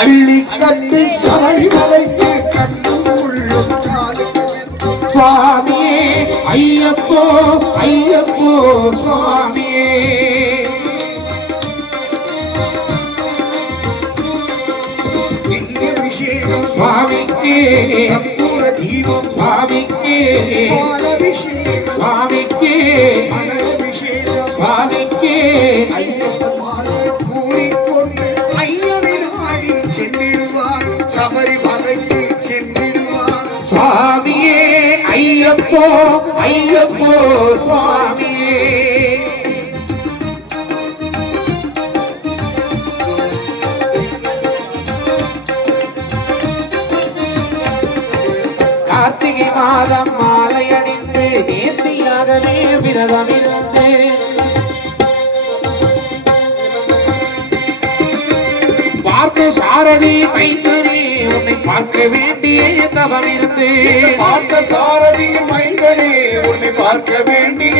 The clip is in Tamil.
அள்ளி கட்டி சபரிமலைக்கு கண்ணும் உள்ளும் சுவாமியே ஐயப்போ ஐயப்போ சுவாமியே சுவாமிக்கு தீபம் சுவாமிக்கு சுவாமிக்கு சுவாமிக்கு கூறிக்கொண்டு ஐயனாடி சென்றிடுவார் சபரிமலைக்கு சென்றிடுவார் சுவாமியே ஐயப்போ ஐயப்போ சுவாமியே கார்த்திகை மாதம் மாலை அணிந்து நேர்த்தியாகவே விரதம் இருந்து பார்த்த சாரதி மைந்தனே உன்னை பார்க்க வேண்டிய தவம் இருந்து பார்த்த சாரதி மைந்தனே உன்னை பார்க்க வேண்டிய